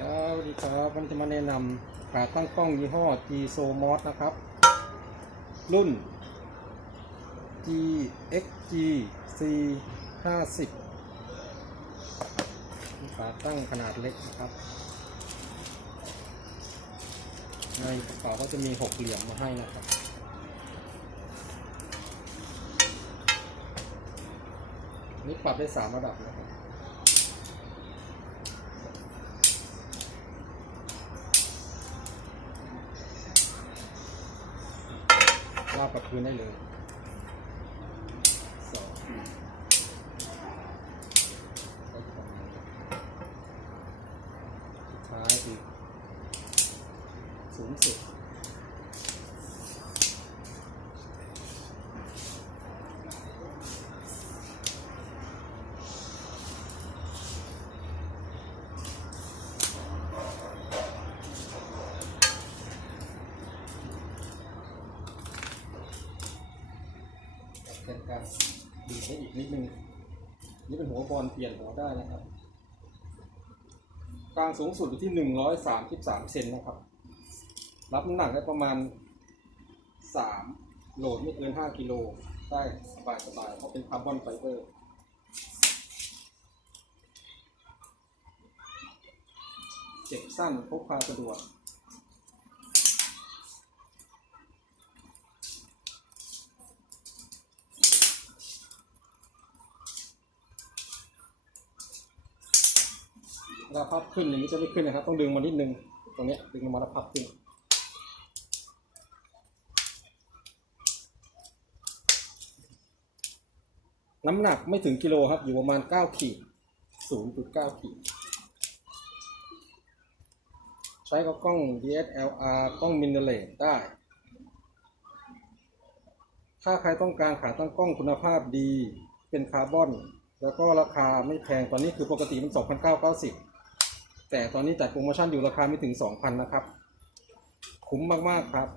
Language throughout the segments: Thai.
ครับสวัสดีครับผมจะมาแนะนำขาตั้งกล้องยี่ห้อ G s o m o s นะครับ รุ่น GXG C 50ขาตั้งขนาดเล็กนะครับ ในกระเป๋าก็จะมีหกเหลี่ยมมาให้นะครับนี่ปรับได้สามระดับนะครับ ลากกับพื้นได้เลยสองสุดท้ายอีกสูงสุด เป็นการดีดให้อีกนิดนึงนี่เป็นหัวบอลเปลี่ยนหัวได้นะครับกลางสูงสุดอยู่ที่หนึ่งร้อยสามสิบสามเซนนะครับ รับน้ำหนักได้ประมาณสามโหลดไม่เกินห้ากิโลได้สบายสบายๆเพราะเป็นคาร์บอนไฟเบอร์เจ็บสั้นพกพาสะดวก เวลาพับขึ้นอย่างนี้จะไม่ขึ้นนะครับ ต้องดึงมานิดนึงตรงนี้ดึงลงมาแล้วพับขึ้นน้ำหนักไม่ถึงกิโลครับ อยู่ประมาณ 9 ขีด 0.9 ขีด ใช้กับกล้อง DSLR กล้องมินเนเลตได้ ถ้าใครต้องการขาตั้งกล้องคุณภาพดี เป็นคาร์บอน แล้วก็ราคาไม่แพง ตอนนี้คือปกติมัน 2,990 แต่ตอนนี้จัดโปรโมชั่นอยู่ราคาไม่ถึง 2,000 นะครับ คุ้มมาก ๆ ครับ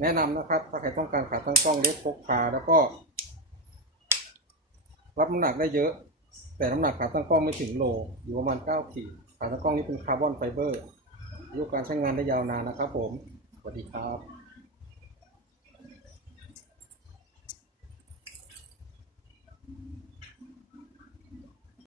แนะนำนะครับ ถ้าใครต้องการขาตั้งกล้องเล็กพกพาแล้วก็ รับน้ำหนักได้เยอะ แต่น้ำหนักขาตั้งกล้องไม่ถึงโล อยู่ประมาณ 9 ขีด ขาตั้งกล้องนี้เป็นคาร์บอนไฟเบอร์อายุการใช้งานได้ยาวนานนะครับผม สวัสดีครับ